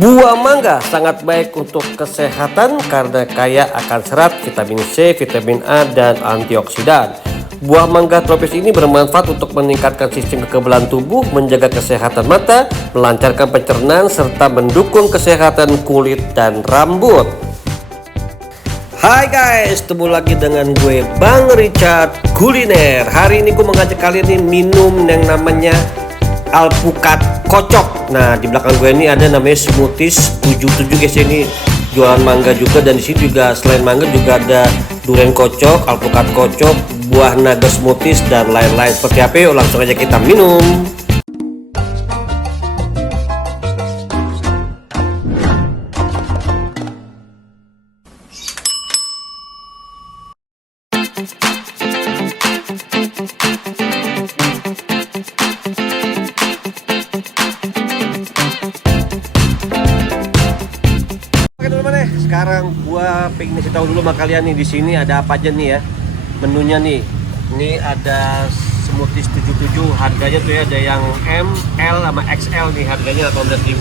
Buah mangga sangat baik untuk kesehatan karena kaya akan serat, vitamin C, vitamin A, dan antioksidan. Buah mangga tropis ini bermanfaat untuk meningkatkan sistem kekebalan tubuh, menjaga kesehatan mata, melancarkan pencernaan, serta mendukung kesehatan kulit dan rambut. Hai guys, ketemu lagi dengan gue Bang Richard Kuliner. Hari ini gue mengajak kalian nih minum yang namanya alpukat kocok. Nah, di belakang gue ini ada namanya smoothies 77 guys. Ini jualan mangga juga, dan di sini juga selain mangga juga ada durian kocok, alpukat kocok, buah naga smoothies, dan lain-lain. Seperti apa? Yuk langsung aja kita minum. Oke teman-teman, sekarang gua pengen kasih tahu dulu sama kalian nih, di sini ada apa aja nih ya menunya nih. Ini ada smoothies 77, harganya tuh ya ada yang M, L sama XL nih, harganya 18.000,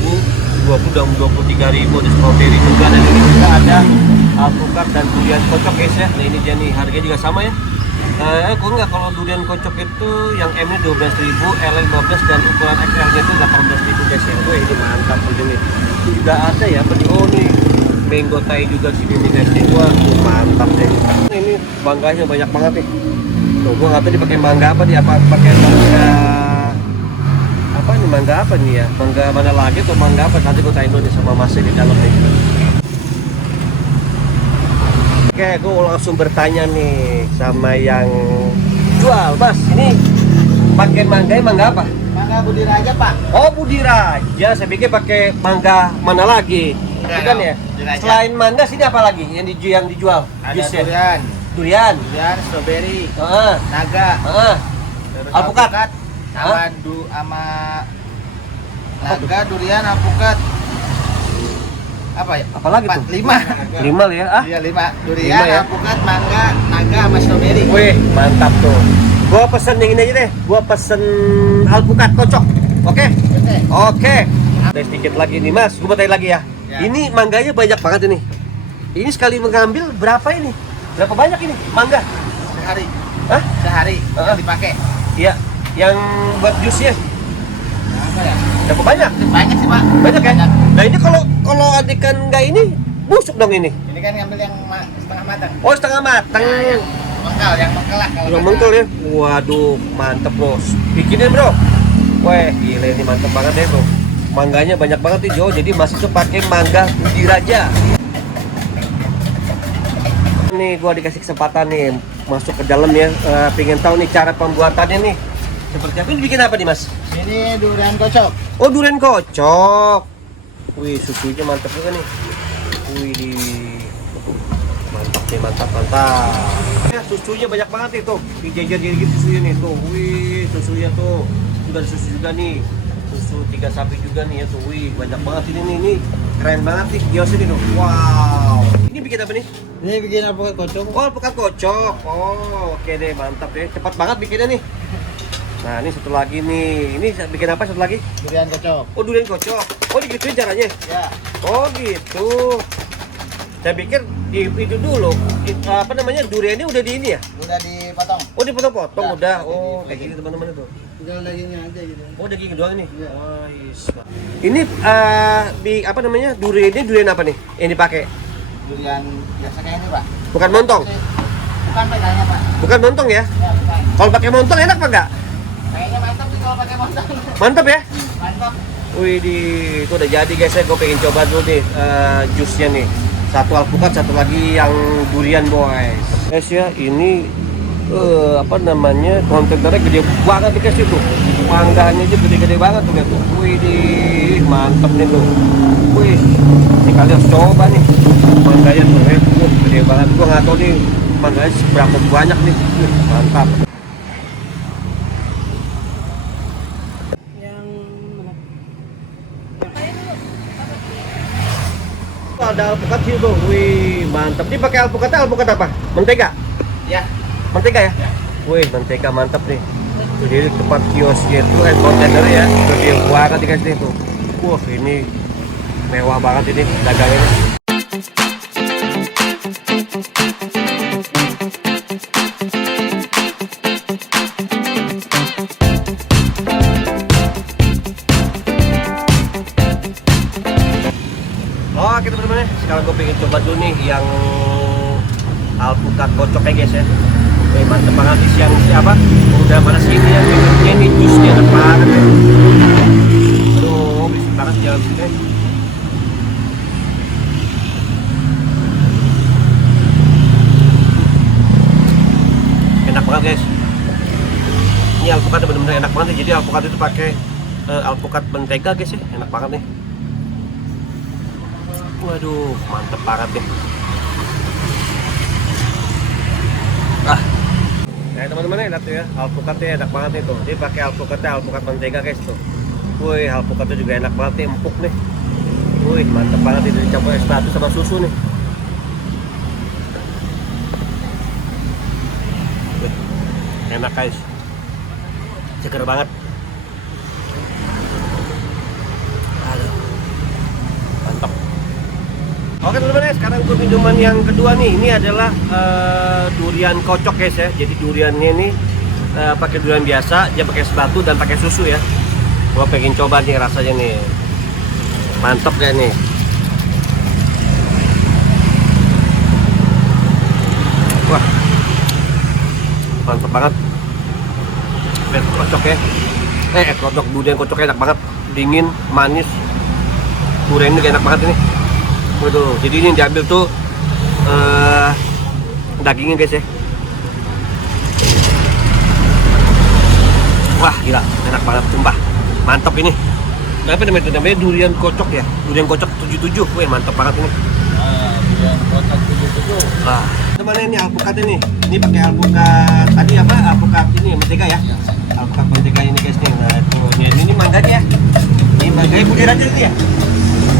20 dan 23.000. Ada strawberry juga, dan ini juga ada alpukat dan durian kocok guys ya. Nah ini dia nih, harganya juga sama ya. Gue nggak, kalau durian kocok itu yang M nya 12.000, L 15, dan ukuran XL nya itu 18.000 guys ya. Wah ini mantap ini. Juga ada ya, oh nih mango thai juga sini nih guys. Wah mantap deh. Ini mangganya banyak banget nih. Tuh gue nggak tahu dipakai mangga apa nih, apa pakai mangga apa nih, mangga apa nih ya, mangga mana lagi tuh, mangga apa, nanti gue tanya dulu nih sama masnya di dalam nih. Oke, gue langsung bertanya nih sama yang jual. Mas, ini pakai mangga apa? Mangga Budiraja, Pak. Oh, Budiraja. Saya pikir pakai mangga mana lagi? Bukan ya? Budiraja. Selain mangga sini apa lagi yang dijual? Ada Jusnya? durian, Durian. strawberry, Heeh. naga, terus Alpukat. sama naga, durian, alpukat. Apa ya? Apalagi tuh? 5. 5 ya? Ah? Iya, 5. Durian, Lima ya? alpukat, mangga, naga sama strawberry. Wih, mantap tuh. Gua pesen yang ini aja deh. Gua pesen alpukat kocok. Oke? Oke. Ada sedikit lagi nih, Mas. Gua mau tanya lagi ya. Ya. Ini mangganya banyak banget ini. Ini sekali mengambil berapa ini? Berapa banyak ini mangga? Sehari. Hah? Sehari Heeh. dipakai. Iya. Yang buat jusnya Apa ya? berapa banyak? Banyak sih, Pak. Banyak ya? Nah ini kalau adikan nggak ini busuk dong ini. Ini kan ngambil yang setengah matang. Oh setengah matang. Nah, yang mengkal lah kalau Yang kata. mengkel ya. Waduh, mantep bos. Bikinin bro. Weh, gila ini mantep banget deh bro. Mangganya banyak banget nih Jo. Jadi masih tuh pakai mangga Budiraja. Nih gua dikasih kesempatan nih masuk ke dalam ya. Pengen tahu nih cara pembuatannya nih. Seperti apa? Ini bikin apa nih mas? Ini durian kocok. Oh durian kocok. Wih susunya mantap juga nih. Wih mantap nih, mantap. Ya susunya banyak banget nih tuh. Dijajar gitu susunya nih tuh. Wih susunya tuh. Juga ada susu juga nih. Susu 3 sapi juga nih ya tuh. Wih banyak banget ini nih. Keren banget nih kios ini tuh. Wow. Ini bikin apa nih? Ini bikin alpukat kocok. Oh alpukat kocok. Oh oke deh, mantap deh. Cepat banget bikinnya nih. Nah ini satu lagi nih. Ini bikin apa satu lagi? Durian kocok. Oh durian kocok. Oh digituin caranya? Ya. Oh gitu. Saya pikir itu dulu. Apa namanya, duriannya udah di ini ya? Udah dipotong. Oh dipotong-potong udah. Udah. Oh kayak gini teman-teman itu. Tinggal dagingnya aja gitu. Oh daging doang ini. Iya. Wah, ini apa namanya, duriannya durian apa nih yang dipakai? Durian biasa kayak ini, Pak. Bukan montong. Bukan pedangnya, Pak. Bukan montong ya? Ya, bukan. Kalau pakai montong enak apa enggak? Kayaknya mantap sih kalau pakai montong. Mantap ya? Mantap. Wih, itu udah jadi guys ya. Gue pengen coba dulu nih jusnya nih. Satu alpukat, satu lagi yang durian boys. Guys ya, ini apa namanya, kontainernya gede banget nih guys itu. Mangganya aja gede-gede banget tuh lihat tuh. Wih, mantep nih tuh. Wih, ini kalian harus coba nih. Mangganya tuh, gede banget. Gue nggak tahu nih mangganya seberapa banyak nih. Wih, mantap. Ada alpukat sih tuh, wih mantap. Ini pakai alpukatnya alpukat apa? Mentega? Ya. Mentega ya? Wih mentega mantap nih. Jadi tempat kiosnya itu kontainer ya, gede banget dikasih tuh. Wah ini mewah banget ini dagangannya. Oke teman-teman, sekarang gue pengen coba dulu nih yang alpukat kocok ya guys ya. Mantep banget di siang siapa? Udah panas ini ya, minumnya ini jusnya enak banget ya. Aduh, berisik banget jalan sini. Enak banget guys. Ini alpukat bener-bener enak banget ya. Jadi alpukat itu pakai alpukat mentega guys ya, enak banget nih. Waduh, mantep banget deh. Nah teman-teman ya, lihat tuh ya, alpukatnya enak banget nih tuh. Dia pakai alpukatnya alpukat mentega guys tuh. Wih, alpukatnya juga enak banget nih, empuk nih. Wih, mantep banget ini dicampur es batu sama susu nih. Wih, enak guys, seger banget. Aduh, mantap. Oke teman-teman ya, sekarang untuk minuman yang kedua nih, ini adalah durian kocok guys ya. Jadi duriannya ini pakai durian biasa, dia pakai es batu dan pakai susu ya. Gua pengen coba nih rasanya nih, mantap kayak nih. Wah, mantap banget. Es kocok ya, es kocok durian kocoknya enak banget, dingin, manis. Durian ini enak banget ini. Waduh, jadi ini diambil tuh dagingnya guys ya. Wah gila, enak banget, sumpah, mantap ini. Apa namanya durian kocok ya, durian kocok 77. Wih mantap banget ini. Durian kocok 77. Wah, teman ini alpukat ini pakai alpukat tadi apa? Alpukat ini mentega ya. Alpukat mentega ini guys nih. Nah tuh, ini mangganya ya. Ini mangganya Budi Raja itu ya.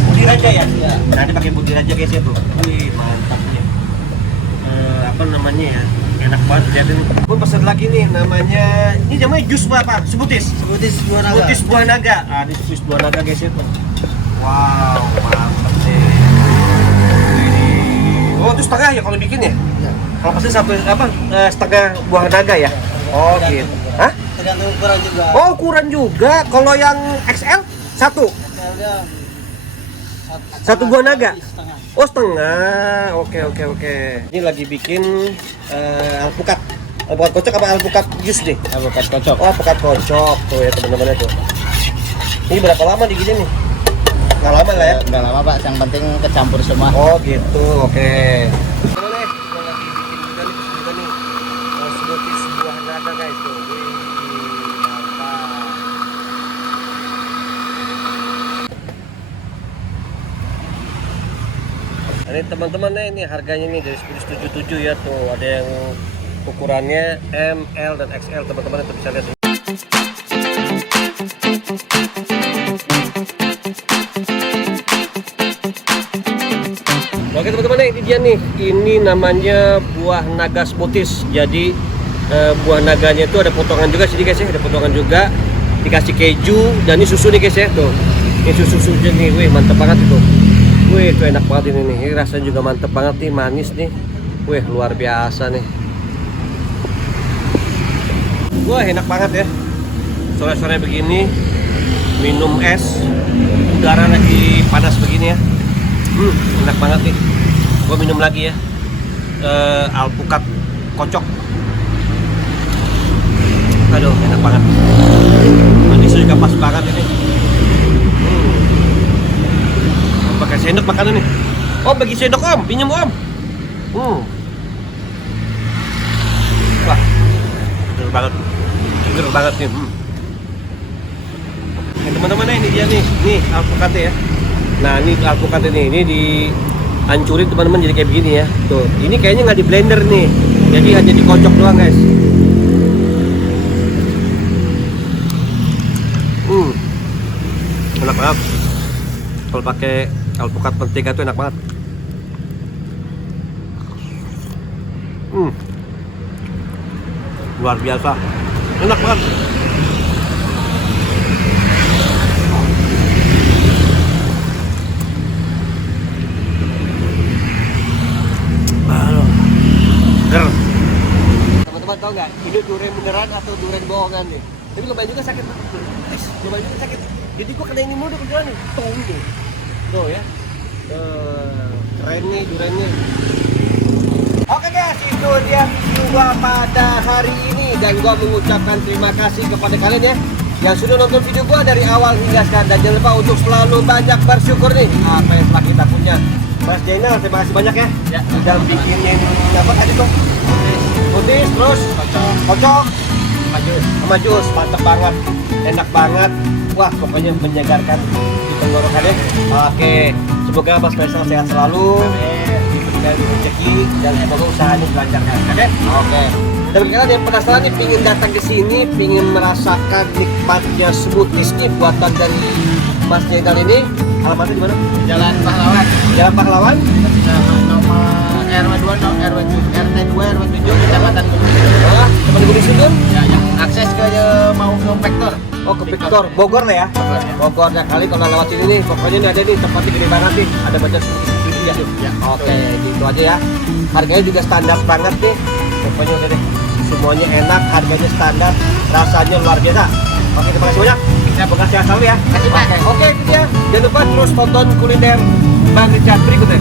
Budi Raja ya? Ya. Nah, ini pakai Budi Raja guys ya tuh. Wih, mantap ya. Apa namanya ya? Enak banget lihatin. Gue pesen lagi nih namanya, ini namanya jus apa? Sebutis. Sebutis buah naga. Sebutis buah naga. Ah, ini jus buah naga guys ya tuh. Wow, mantap nih. Oh, itu setengah ya kalau bikin ya? Ya. Kalau pasti satu apa? Setengah buah naga ya? Oh, gitu. Hah? Tergantung ukuran juga. Oh, ukuran juga. Kalau yang XL satu. Ada Satu buah naga? setengah. Oh setengah, oke. Ini lagi bikin alpukat kocok apa alpukat jus nih? Alpukat kocok. Oh alpukat kocok tuh ya teman-teman itu. Ini berapa lama digini nih? Nggak lama lah ya? Nggak lama Pak, yang penting kecampur semua. Oh gitu, oke. Gimana nih? Gue lagi bikin juga nih sebutis buah naga guys tuh. Wih, mantap. Ini teman-teman ini harganya nih dari 1077 ya tuh, ada yang ukurannya M, L dan XL teman-teman itu bisa lihat. Oke teman-teman ini dia nih, ini namanya buah naga smoothies. Jadi buah naganya itu ada potongan juga sini guys ya, ada potongan juga, dikasih keju dan ini susu nih guys ya tuh. Ini susu-susunya nih, wih mantap banget itu. Wih, itu enak banget ini nih. Ini rasanya juga mantep banget nih, manis nih. Wih, luar biasa nih. Wah, enak banget ya. Sore-sore begini, minum es, udara lagi panas begini ya. Enak banget nih. Gua minum lagi ya. Alpukat kocok. Aduh, enak banget. Manisnya juga pas banget ini. Pakai sendok makanan nih. Om bagi sendok om, pinjam om. Wah, seger banget nih. Teman-teman ini dia nih alpukatnya ya. Nah ini alpukatnya ini dihancurin teman-teman jadi kayak begini ya. Tuh, ini kayaknya nggak di blender nih, jadi hanya dikocok doang guys. Enak banget. Kalau pakai alpukat mentega itu enak banget. Luar biasa, enak banget. atau durian bohongan nih. Tapi lumayan juga sakit, Pak. Lumayan juga sakit. Jadi gua kena ini mulu kebetulan nih. Tuh ya. Keren nih duriannya. Oke guys, itu dia video gua pada hari ini dan gua mengucapkan terima kasih kepada kalian ya yang sudah nonton video gua dari awal hingga sekarang, dan jangan lupa untuk selalu banyak bersyukur nih apa yang telah kita punya. Mas Jainal, terima kasih banyak ya. Udah bikinnya apa tadi tuh? Putih, terus kocok, sama jus, mantep banget, enak banget. Wah, pokoknya menyegarkan di tenggorokan ya. Oke, semoga Mas Faisal sehat selalu, diberikan rezeki dan semoga usahanya dilancarkan. Oke. Dan bagi kalian yang penasaran nih, pingin datang ke sini, pingin merasakan nikmatnya smoothies nih buatan dari Mas Jainal ini, alamatnya di mana? Jalan Pahlawan. Jalan Pahlawan. Nomor RW 2, RW 2, RW 7, Kecamatan Gunung. Nah, teman Gunung Sindun. Ya, yang akses ke mau ke Vektor. Oh, ke Victor, Bogor lah ya. Bogor, ya. Bogor ya kali kalau lewat sini nih, pokoknya ini ada nih tempatnya gede banget nih. Ada banyak smoothies ya. Ya, Oke, gitu aja ya. Harganya juga standar banget nih. Pokoknya udah deh. Semuanya enak, harganya standar, rasanya luar biasa. Oke, terima kasih banyak. Semoga sehat selalu ya. Terima kasih, Pak. Oke, itu dia. Jangan lupa terus tonton kuliner Bang Richard berikutnya.